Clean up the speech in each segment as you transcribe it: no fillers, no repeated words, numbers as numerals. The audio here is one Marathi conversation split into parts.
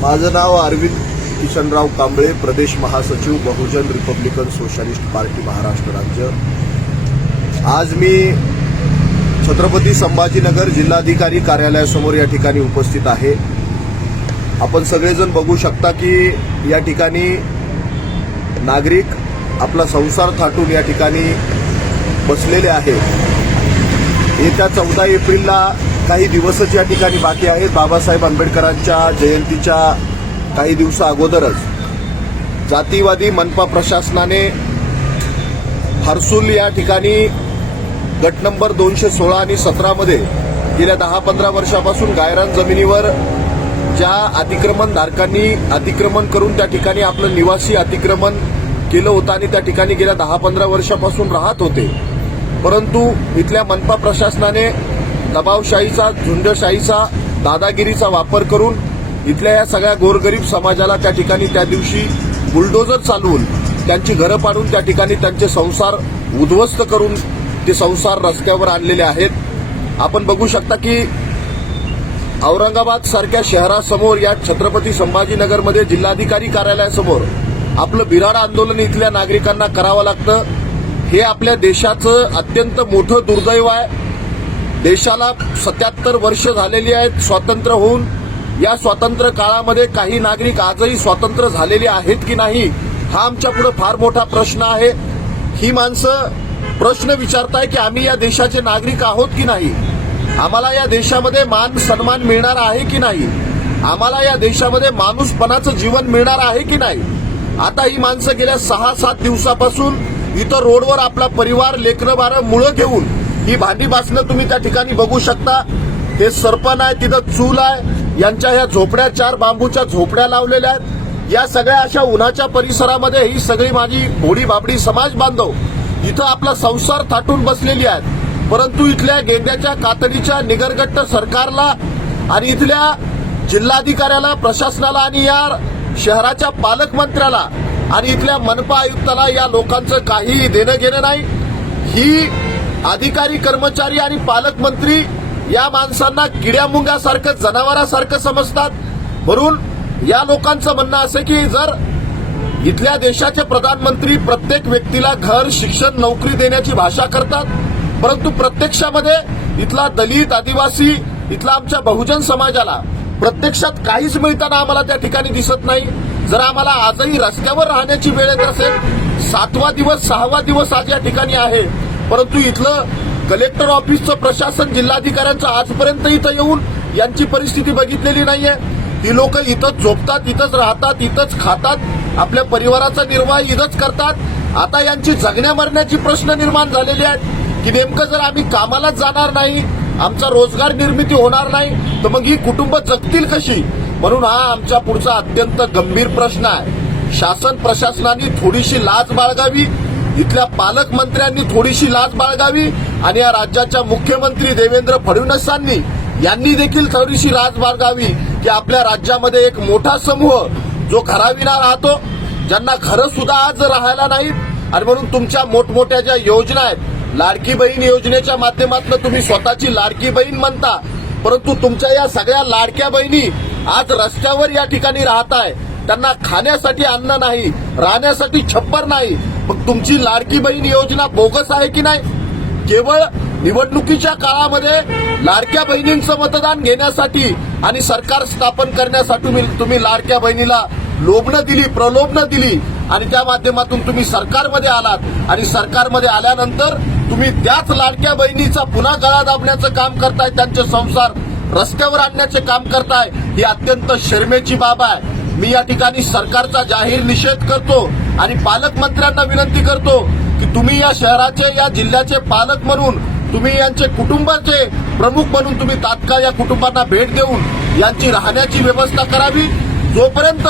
माझं नाव अरविंद किशनराव कांबळे, प्रदेश महासचिव बहुजन रिपब्लिकन सोशलिस्ट पार्टी महाराष्ट्र राज्य। आज मी छत्रपती संभाजीनगर जिल्हाधिकारी कार्यालयासमोर या ठिकाणी उपस्थित आहे। आपण सगळेजण बघू शकता की या ठिकाणी नागरिक आपला संसार थाटून या ठिकाणी बसलेले आहेत। येत्या 14 एप्रिलला काही दिवसच या ठिकाणी बाकी आहेत। बाबासाहेब आंबेडकरांच्या जयंतीच्या काही दिवसा अगोदरच जातीवादी मनपा प्रशासनाने हर्सुल या ठिकाणी गट नंबर 216 आणि 17 मध्ये गेल्या 10-15 वर्षापासून गायरान जमिनीवर ज्या अतिक्रमण धारकांनी अतिक्रमण करून त्या ठिकाणी आपलं निवासी अतिक्रमण केलं होतं आणि त्या ठिकाणी गेल्या 10-15 वर्षापासून राहत होते, परंतु इथल्या मनपा प्रशासनाने दबावशाहीचा, झुंडशाहीचा, दादागिरीचा वापर करून इथल्या या सगळ्या गोरगरीब समाजाला त्या ठिकाणी त्या दिवशी बुलडोजर चालवून त्यांची घरं पाडून त्या ठिकाणी त्यांचे संसार उद्ध्वस्त करून ते संसार रस्त्यावर आणलेले आहेत। आपण बघू शकता की औरंगाबाद सारख्या शहरासमोर या छत्रपती संभाजीनगरमध्ये जिल्हाधिकारी कार्यालयासमोर आपलं बिराड आंदोलन इथल्या नागरिकांना करावं लागतं। हे आपल्या देशाचं अत्यंत मोठं दुर्दैव आहे। देशाला 77 वर्ष झालेली आहेत स्वातंत्र्य होऊन। या स्वातंत्र्य काळामध्ये काही नागरिक आजही स्वातंत्र्य झालेले आहेत की नाही, हा आमच्या पुढे फार मोठा प्रश्न आहे। ही माणसं प्रश्न विचारताय की आम्ही या देशाचे नागरिक आहोत की नाही, आम्हाला या देशामध्ये मान सन्मान मिळणार आहे की नाही, आम्हाला या देशामध्ये माणूसपणाचं जीवन मिळणार आहे की नाही। आता ही माणसं गेल्या 6-7 दिवसापासून इथं रोडवर आपला परिवार, लेकरं बाळं, मुळं घेऊन ही भांडी बासणं तुम्ही त्या ठिकाणी बघू शकता। हे सरपण आहे, तिथं चूल आहे, यांच्या ह्या झोपड्या 4 बांबूच्या झोपड्या लावलेल्या आहेत। या सगळ्या अशा उन्हाच्या परिसरामध्ये ही सगळी माझी भोडी बाबडी समाज बांधव इथं आपला संसार थाटून बसलेली आहेत। परंतु इथल्या गेंद्याच्या कातडीच्या निगरगट्ट सरकारला आणि इथल्या जिल्हाधिकाऱ्याला, प्रशासनाला आणि या शहराच्या पालकमंत्र्याला आणि इथल्या मनपा आयुक्ताला या लोकांचं काही देणं घेणं नाही। ही अधिकारी, कर्मचारी आणि पालकमंत्री या माणसांना किड्यामुंग्यासारखं, जनावरासारखं समजतात। म्हणून या लोकांचं म्हणणं असं की जर इथल्या देशाचे प्रधानमंत्री प्रत्येक व्यक्तीला घर, शिक्षण, नोकरी देण्याची भाषा करतात, परंतु प्रत्यक्षामध्ये इथला दलित, आदिवासी, इथला आमच्या बहुजन समाजाला प्रत्यक्षात काहीच मिळताना आम्हाला त्या ठिकाणी दिसत नाही। जर आम्हाला आजही रस्त्यावर राहण्याची वेळ येत असेल, 7वा दिवस, 6वा दिवस आज या ठिकाणी आहे, परंतु इथलं कलेक्टर ऑफिसचं प्रशासन, जिल्हाधिकाऱ्यांचं आजपर्यंत इथं येऊन यांची परिस्थिती बघितलेली नाहीये। ती लोक इथंच झोपतात, इथंच राहतात, इथंच खातात, आपल्या परिवाराचा निर्वाह इथंच करतात। आता यांची जगण्या मरण्याची प्रश्न निर्माण झालेले आहेत की नेमकं जर आम्ही कामालाच जाणार नाही, आमचा रोजगार निर्मिती होणार नाही, तर मग ही कुटुंब जगतील कशी। म्हणून हा आमच्या पुढचा अत्यंत गंभीर प्रश्न आहे। शासन प्रशासनाने थोडीशी लाज बाळगावी, इथल्या पालकमंत्र्यांनी थोडीशी लाज बाळगावी आणि या राज्याच्या मुख्यमंत्री देवेंद्र फडणवीसांनी यांनी देखील थोडीशी लाज बाळगावी की आपल्या राज्यामध्ये एक मोठा समूह जो घराविना राहतो, ज्यांना घरं सुद्धा आज राहायला नाहीत, आणि म्हणून तुमच्या मोठमोठ्या ज्या योजना आहेत, लाडकी बहीण योजनेच्या माध्यमातून तुम्ही स्वतःची लाडकी बहीण म्हणता, परंतु तुमच्या या सगळ्या लाडक्या बहिणी आज रस्त्यावर या ठिकाणी राहत आहे। त्यांना खाण्यासाठी अन्न नाही, राहण्यासाठी छप्पर नाही। मग तुमची लाडकी बहीण योजना बोगस आहे की नाही? केवळ निवडणुकीच्या काळामध्ये लाडक्या बहिणींचं मतदान घेण्यासाठी आणि सरकार स्थापन करण्यासाठी तुम्ही लाडक्या बहिणीला लोभनं दिली, प्रलोभनं दिली आणि त्या माध्यमातून तुम्ही सरकारमध्ये आलात आणि सरकारमध्ये आल्यानंतर तुम्ही त्याच लाडक्या बहिणीचा पुन्हा गळा दाबण्याचं काम करताय, त्यांचे संसार रस्त्यावर आणण्याचे काम करताय। ही अत्यंत शरमेची बाब आहे। मी या ठिकाणी सरकारचा जाहीर निषेध करतो आणि पालकमंत्र्यांना विनंती करतो की तुम्ही या शहराचे, या जिल्ह्याचे पालक म्हणून, तुम्ही यांचे कुटुंबाचे प्रमुख म्हणून तुम्ही तात्काळ या कुटुंबांना भेट देऊन यांची राहण्याची व्यवस्था करावी। जोपर्यंत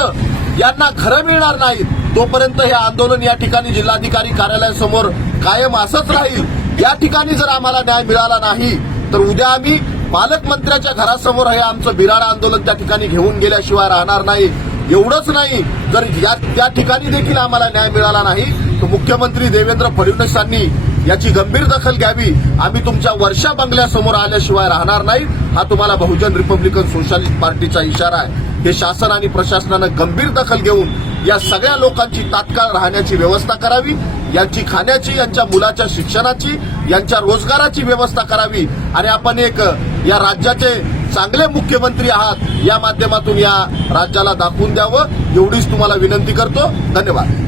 यांना घरं मिळणार नाहीत तोपर्यंत हे आंदोलन या ठिकाणी जिल्हाधिकारी कार्यालयासमोर कायम असंच राहील। या ठिकाणी जर आम्हाला न्याय मिळाला नाही तर उद्या आम्ही पालकमंत्र्याच्या घरासमोर हे आमचं बिराड आंदोलन त्या ठिकाणी घेऊन गेल्याशिवाय राहणार नाही। एवढंच नाही, जर त्या ठिकाणी देखील आम्हाला न्याय मिळाला नाही तर मुख्यमंत्री देवेंद्र फडणवीसांनी याची गंभीर दखल घ्यावी। आम्ही तुमच्या वर्षा बंगल्यासमोर आल्याशिवाय राहणार नाही, हा तुम्हाला बहुजन रिपब्लिकन सोशलिस्ट पार्टीचा इशारा आहे। हे शासन आणि प्रशासनानं गंभीर दखल घेऊन या सगळ्या लोकांची तात्काळ राहण्याची व्यवस्था करावी, यांची खाण्याची, यांच्या मुलाच्या शिक्षणाची, यांच्या रोजगाराची व्यवस्था करावी आणि आपण एक या राज्याचे चांगले मुख्यमंत्री आहात या माध्यमातून या राज्याला दाखवून द्यावं, एवढीच तुम्हाला विनंती करतो. धन्यवाद.